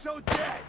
so dead!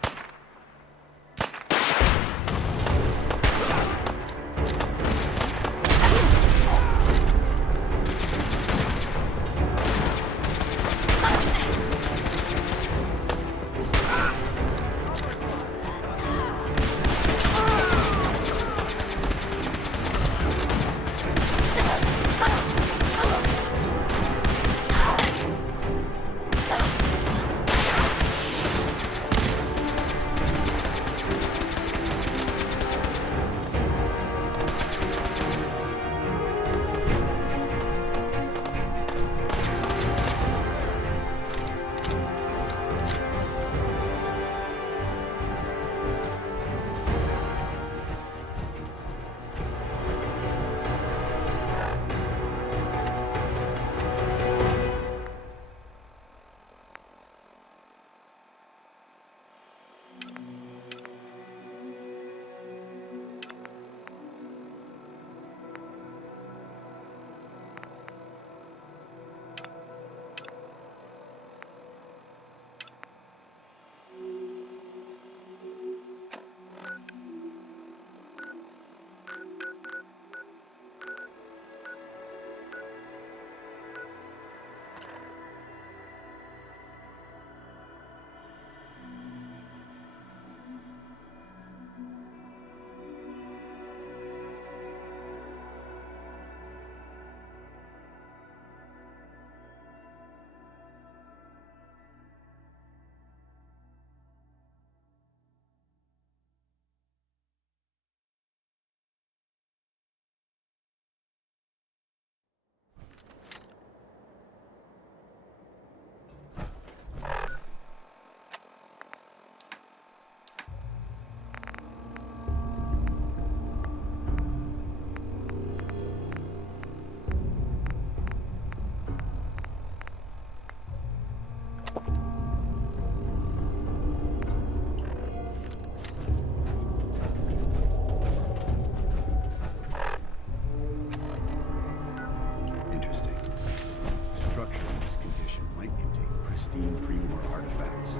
Pre-war artifacts.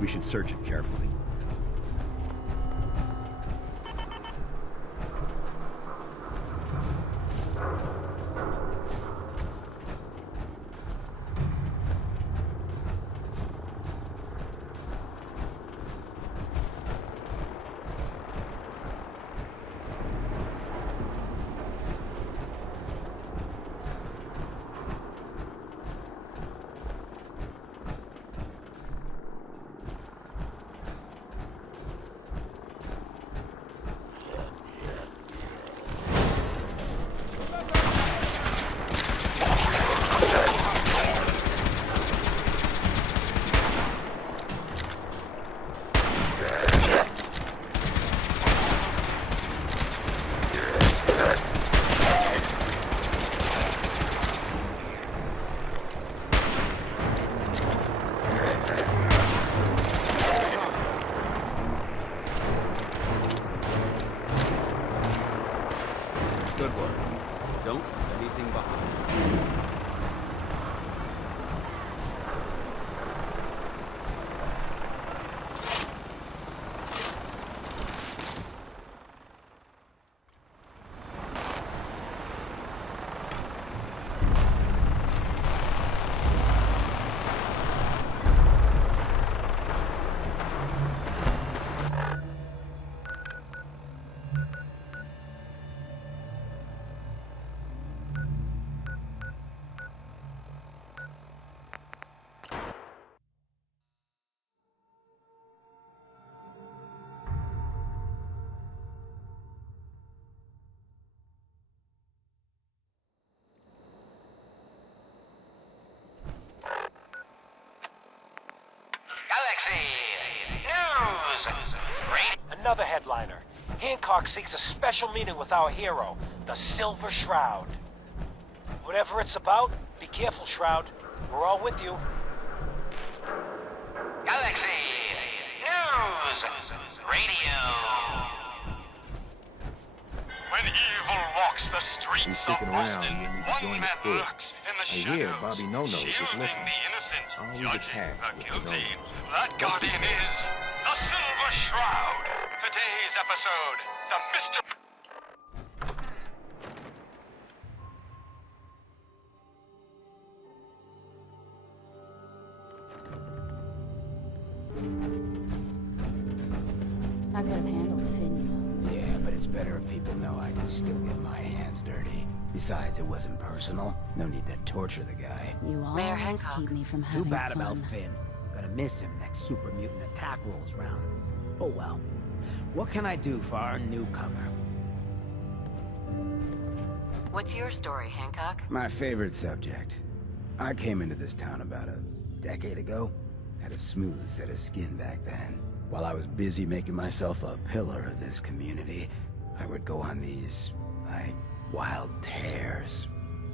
We should search it carefully. Good work. Don't leave anything behind. News! Another headliner. Hancock seeks a special meeting with our hero, the Silver Shroud. Whatever it's about, be careful, Shroud. We're all with you. Galaxy! News! Radio! When When evil walks the You streets of sticking around, Boston, you need to one join the man crew. lurks in the I hear shadows, Bobby No-Nos is shielding looking. the innocent, Always judging attacked the with the guilty. No-Nos. That guardian is the Silver Shroud. Today's episode, the Mr. I could have handled Finn, Yeah, but it's better if people know I can still get my hands dirty. Besides, it wasn't personal. No need to torture the guy. you know. You Mayor always Hancock. keep me from Too having bad fun. about Finn. Gonna miss him next super mutant attack rolls round. Oh well. What can I do for our newcomer? What's your story, Hancock? My favorite subject. I came into this town about a decade ago. Had a smooth set of skin back then. While I was busy making myself a pillar of this community, I would go on these, like, wild tears.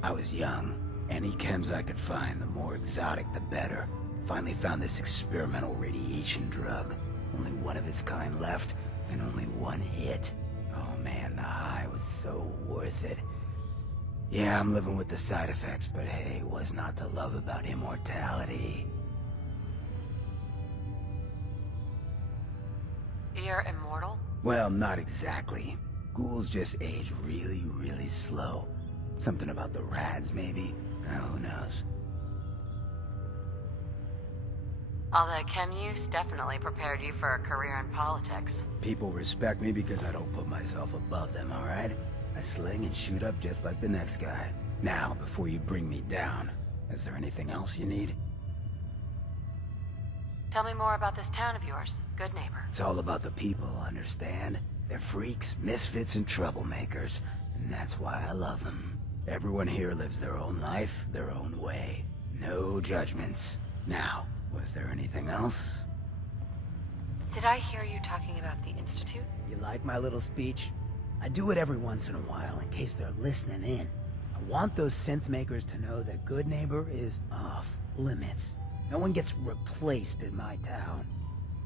I was young. Any chems I could find, the more exotic the better. Finally found this experimental radiation drug. Only one of its kind left, and only one hit. Oh man, the high was so worth it. Yeah, I'm living with the side effects, but hey, what's not to love about immortality? You're immortal? Well, not exactly. Ghouls just age really, really slow. Something about the rads, maybe? Who knows? All that chem use definitely prepared you for a career in politics. People respect me because I don't put myself above them, alright? I sling and shoot up just like the next guy. Now, before you bring me down, is there anything else you need? Tell me more about this town of yours, Good Neighbor. It's all about the people, understand? They're freaks, misfits, and troublemakers, and that's why I love them. Everyone here lives their own life, their own way. No judgments. Now, was there anything else? Did I hear you talking about the Institute? You like my little speech? I do it every once in a while in case they're listening in. I want those synth makers to know that Good Neighbor is off limits. No one gets replaced in my town.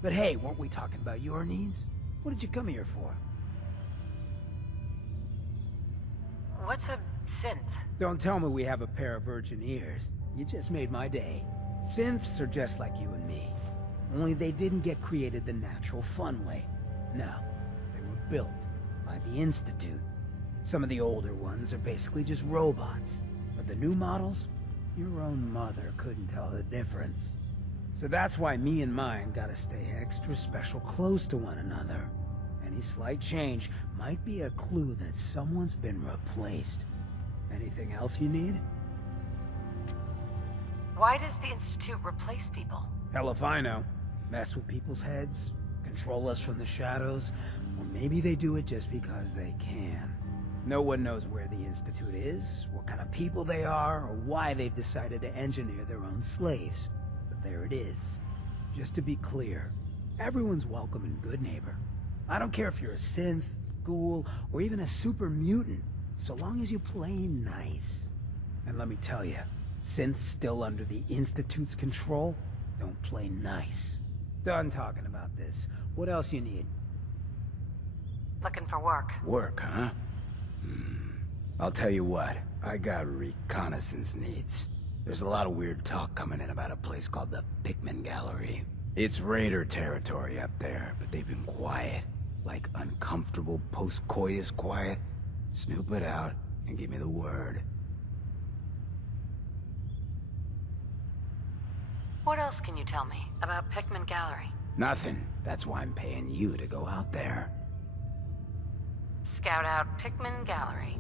But hey, weren't we talking about your needs? What did you come here for? What's a synth? Don't tell me we have a pair of virgin ears. You just made my day. Synths are just like you and me. Only they didn't get created the natural fun way. No, they were built by the Institute. Some of the older ones are basically just robots. But the new models, your own mother couldn't tell the difference. So that's why me and mine gotta stay extra special close to one another. Any slight change might be a clue that someone's been replaced. Anything else you need? Why does the Institute replace people? Hell if I know. Mess with people's heads, control us from the shadows, or maybe they do it just because they can. No one knows where the Institute is, what kind of people they are, or why they've decided to engineer their own slaves. But there it is. Just to be clear, everyone's welcome in Good Neighbor. I don't care if you're a synth, ghoul, or even a super mutant, so long as you play nice. And let me tell you, synths still under the Institute's control don't play nice. Done talking about this. What else you need? Looking for work. Work, huh? I'll tell you what, I got reconnaissance needs. There's a lot of weird talk coming in about a place called the Pikmin Gallery. It's raider territory up there, but they've been quiet. Like uncomfortable post-coitus quiet. Snoop it out and give me the word. What else can you tell me about Pikmin Gallery? Nothing. That's why I'm paying you to go out there. Scout out Pikmin Gallery.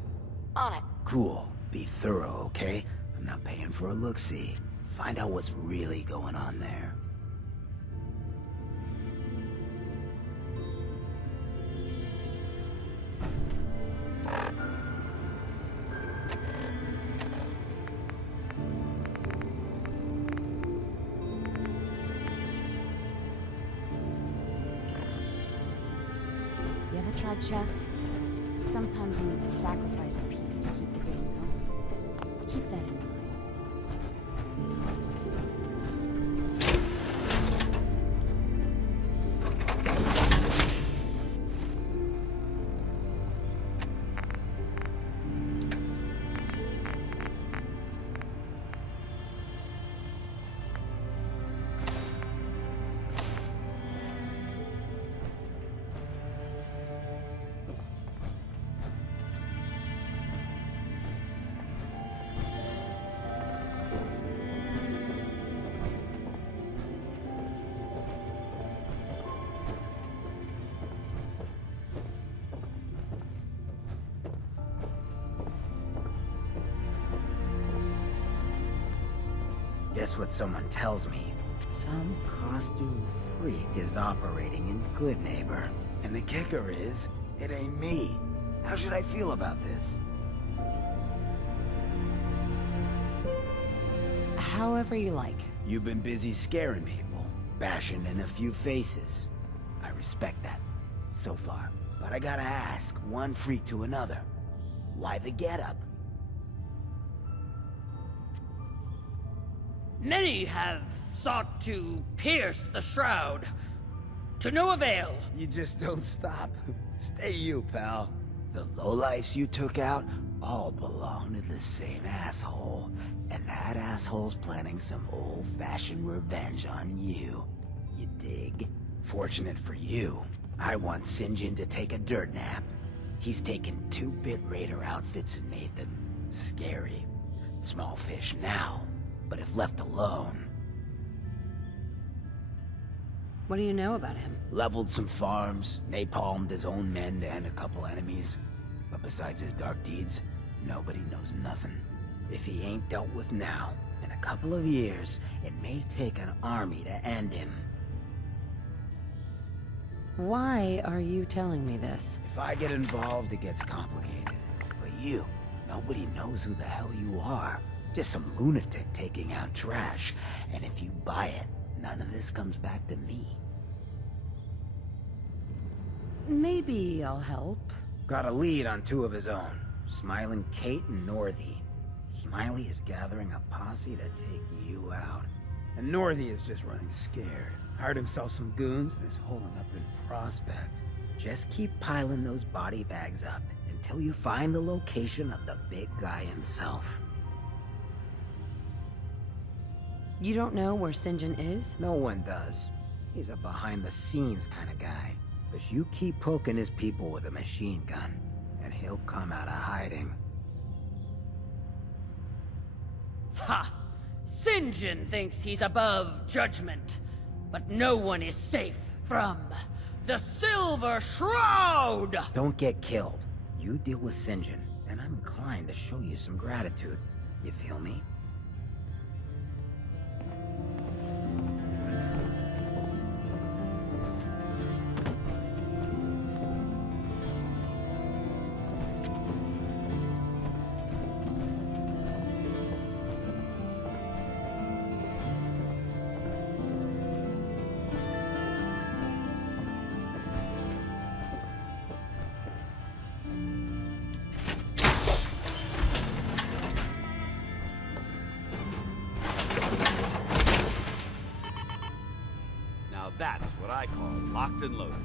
On it. Cool. Be thorough, okay? I'm not paying for a look-see. Find out what's really going on there. You ever tried chess? Sometimes you need to sacrifice a piece to keep the game going. Keep that in mind. Just what someone tells me. Some costume freak is operating in Good Neighbor. And the kicker is, it ain't me. How should I feel about this? However you like. You've been busy scaring people, bashing in a few faces. I respect that, so far. But I gotta ask, one freak to another. Why the getup? Many have sought to pierce the shroud. To no avail. You just don't stop. Stay you, pal. The lowlifes you took out all belong to the same asshole. And that asshole's planning some old-fashioned revenge on you. You dig? Fortunate for you, I want Sinjin to take a dirt nap. He's taken 2-bit Raider outfits and made them scary. Small fish now, but if left alone... What do you know about him? Leveled some farms, napalmed his own men to end a couple enemies. But besides his dark deeds, nobody knows nothing. If he ain't dealt with now, in a couple of years, it may take an army to end him. Why are you telling me this? If I get involved, it gets complicated. But you, nobody knows who the hell you are. Just some lunatic taking out trash. And if you buy it, none of this comes back to me. Maybe I'll help. Got a lead on 2 of his own. Smiling Kate and Northy. Smiley is gathering a posse to take you out. And Northy is just running scared. Hired himself some goons and is holding up in Prospect. Just keep piling those body bags up until you find the location of the big guy himself. You don't know where Sinjin is? No one does. He's a behind-the-scenes kind of guy. But you keep poking his people with a machine gun, and he'll come out of hiding. Ha! Sinjin thinks he's above judgment, but no one is safe from the Silver Shroud! Don't get killed. You deal with Sinjin, and I'm inclined to show you some gratitude. You feel me? Now that's what I call locked and loaded.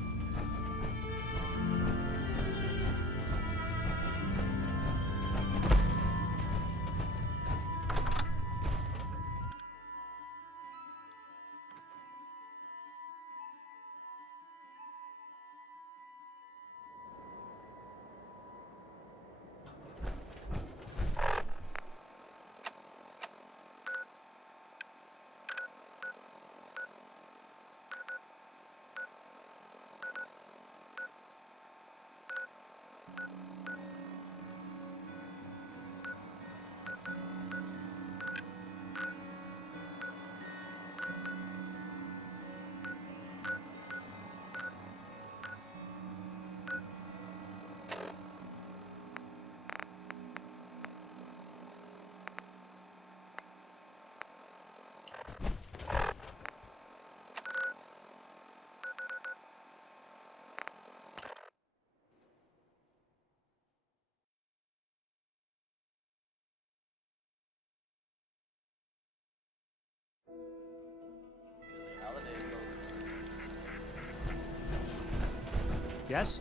Yes?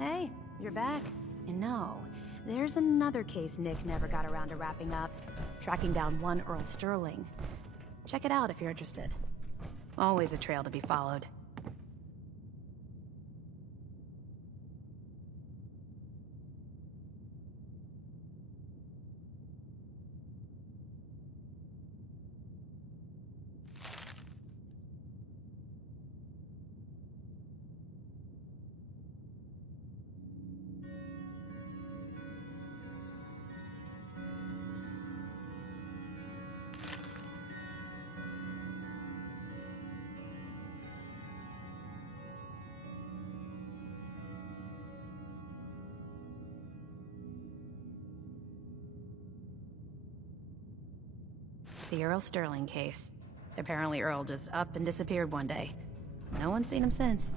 Hey, you're back. And no, there's another case Nick never got around to wrapping up. Tracking down one Earl Sterling. Check it out if you're interested. Always a trail to be followed. The Earl Sterling case. Apparently Earl just up and disappeared one day. No one's seen him since.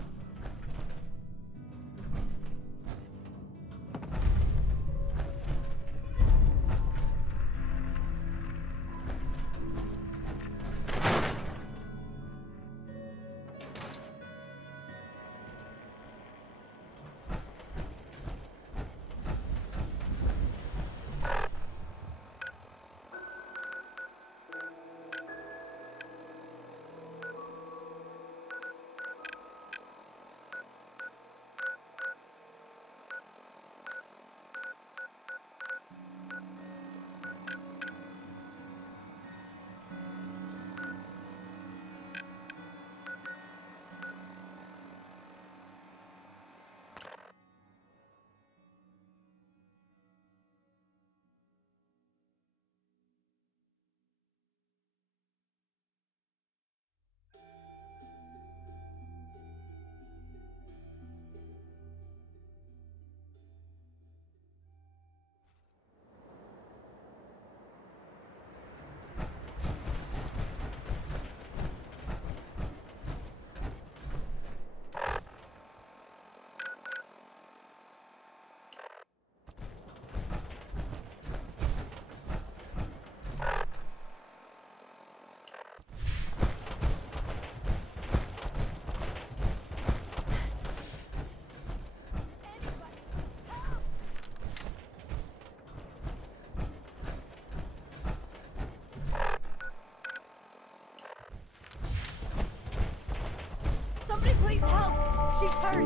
Somebody please help! She's hurt!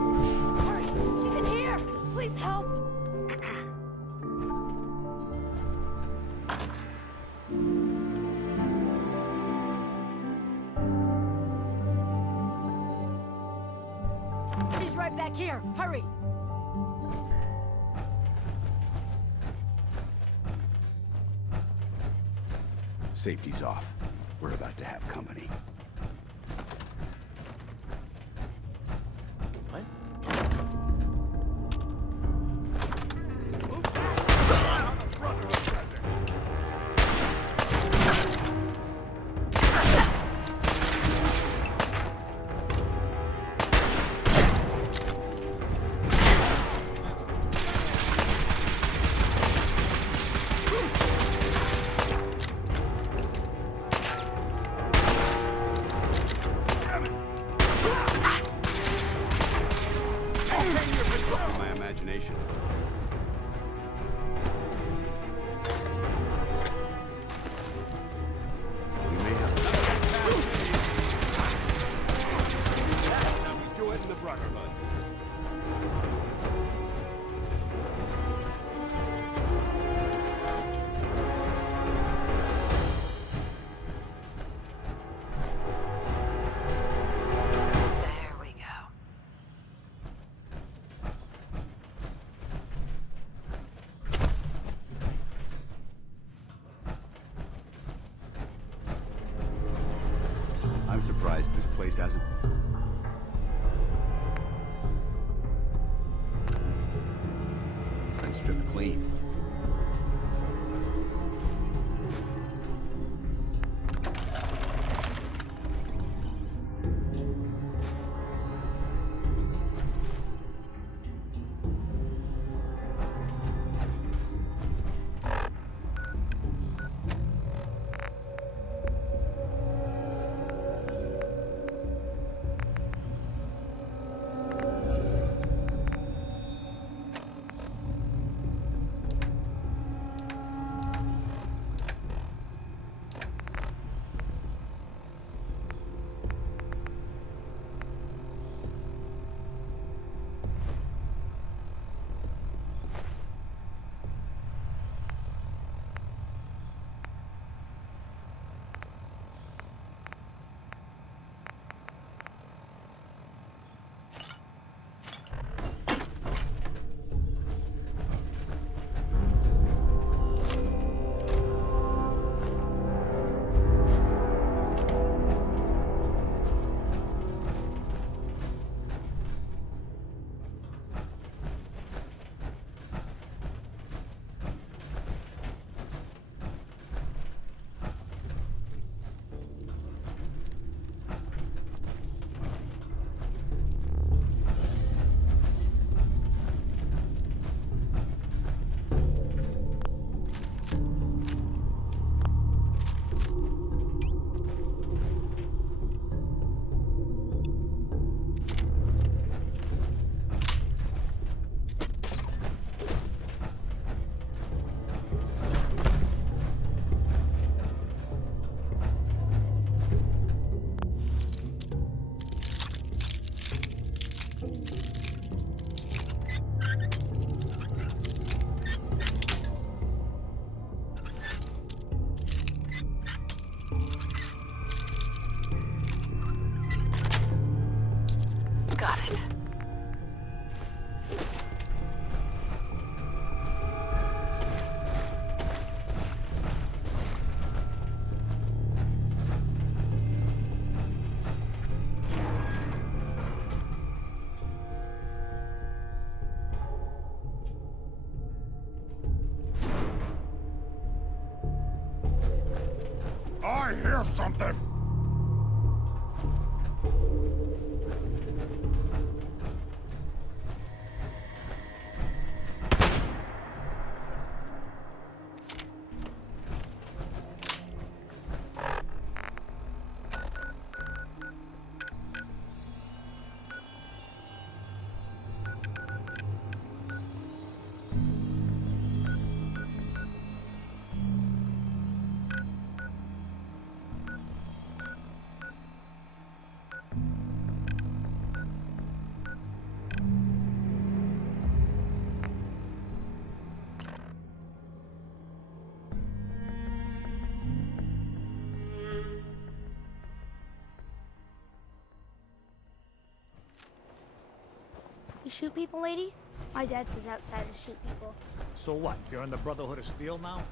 Hurry! She's in here! Please help! She's right back here! Hurry! Safety's off. We're about to have company. My imagination. We may have That's how we do it in the Brotherhood. There we go. I'm surprised this place hasn't... been stripped clean. I hear something! You shoot people, lady? My dad says outsiders shoot people. So what? You're in the Brotherhood of Steel now?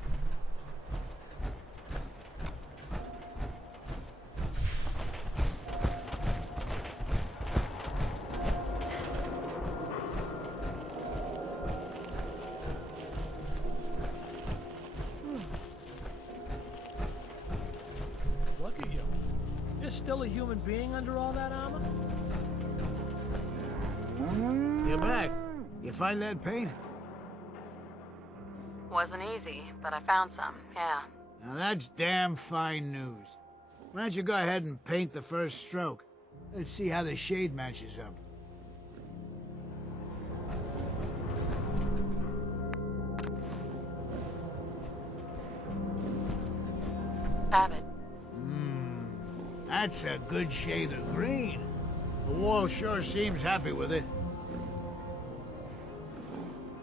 Look at you. You're still a human being under all that armor? You're back. You find that paint? Wasn't easy, but I found some, yeah. Now that's damn fine news. Why don't you go ahead and paint the first stroke? Let's see how the shade matches up. Abbott. That's a good shade of green. The wall sure seems happy with it.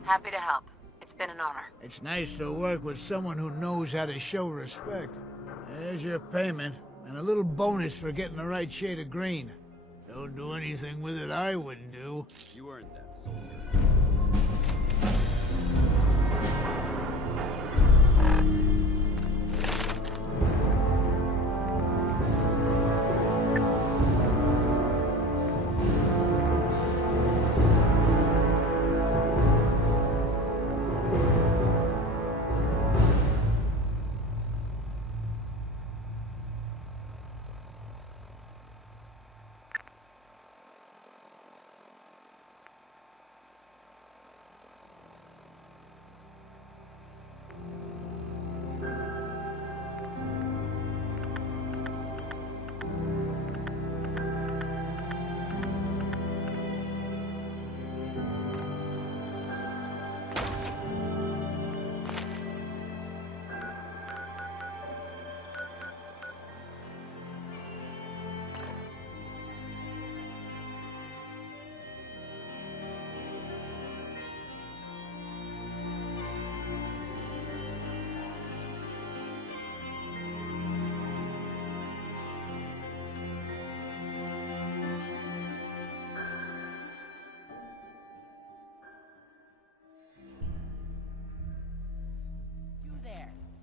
Happy to help. It's been an honor. It's nice to work with someone who knows how to show respect. There's your payment, and a little bonus for getting the right shade of green. Don't do anything with it I wouldn't do. You earned that, soldier.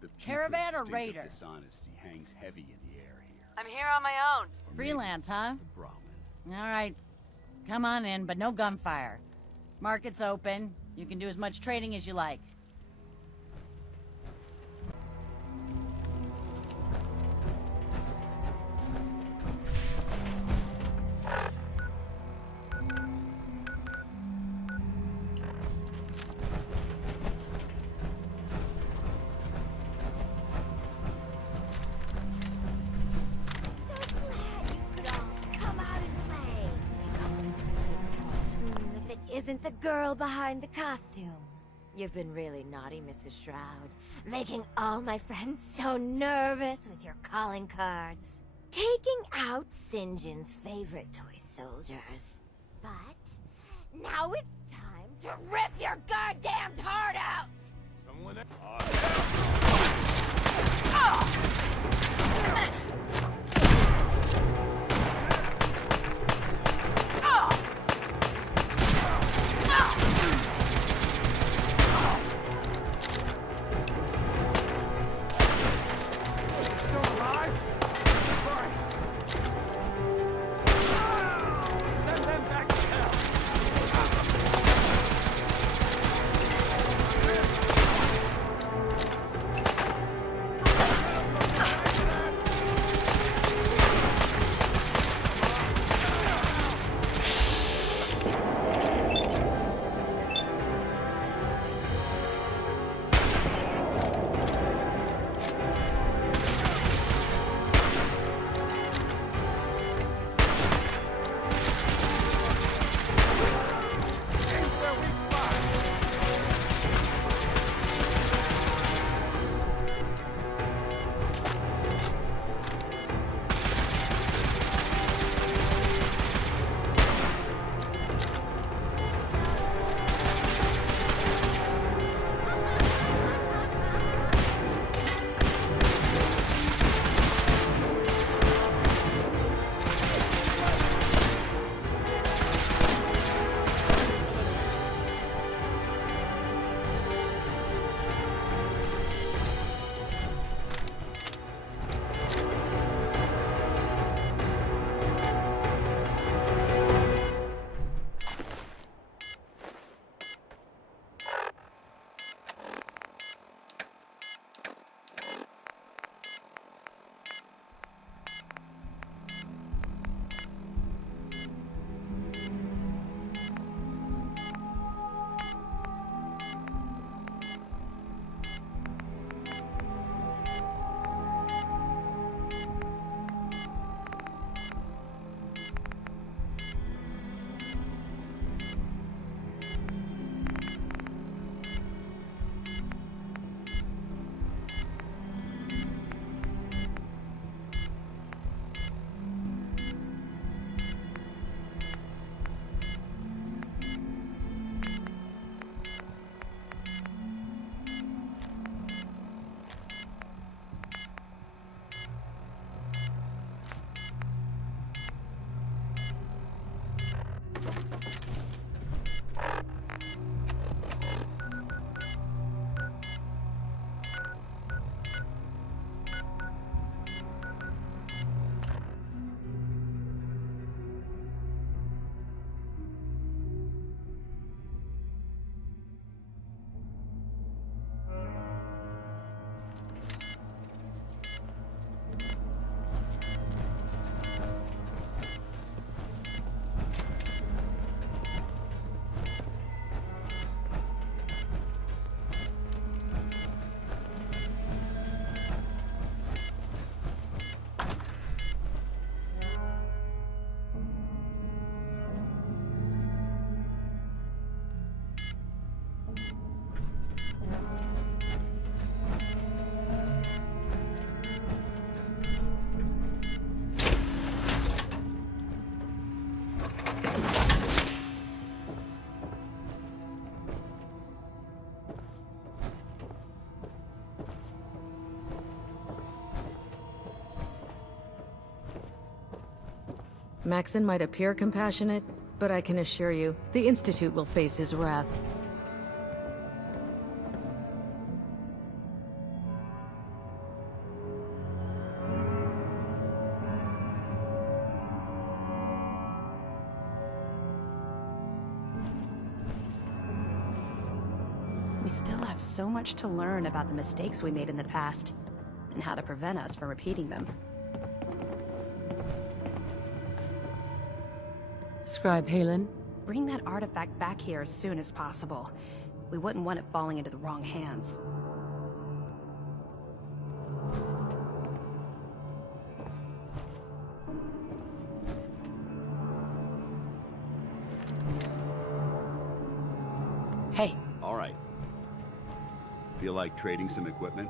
The Caravan putrid or stink raider? of dishonesty hangs heavy in the air here. I'm here on my own. Or maybe Freelance, it's huh? the Brahmin. All right. Come on in, but no gunfire. Market's open. You can do as much trading as you like. Isn't the girl behind the costume. You've been really naughty, Mrs. Shroud, making all my friends so nervous with your calling cards. Taking out St. John's favorite toy soldiers. But now it's time to rip your goddamned heart out! Someone Maxon might appear compassionate, but I can assure you, the Institute will face his wrath. We still have so much to learn about the mistakes we made in the past, and how to prevent us from repeating them. Scribe Halen? Bring that artifact back here as soon as possible. We wouldn't want it falling into the wrong hands. Hey. All right. Feel like trading some equipment?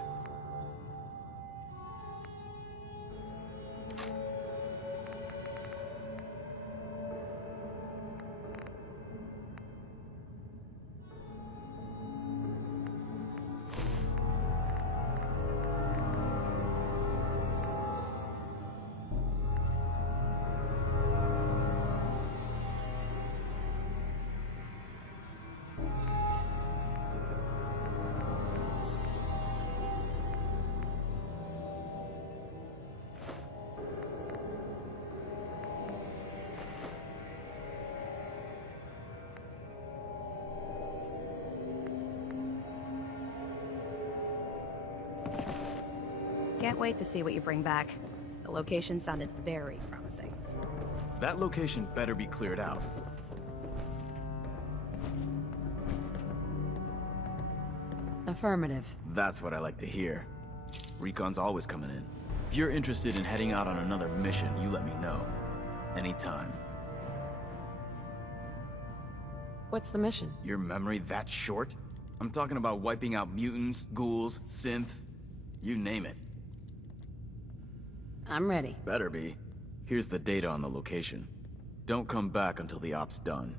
Can't wait to see what you bring back. The location sounded very promising. That location better be cleared out. Affirmative. That's what I like to hear. Recon's always coming in. If you're interested in heading out on another mission, you let me know. Anytime. What's the mission? Your memory that short? I'm talking about wiping out mutants, ghouls, synths, you name it. I'm ready. Better be. Here's the data on the location. Don't come back until the op's done.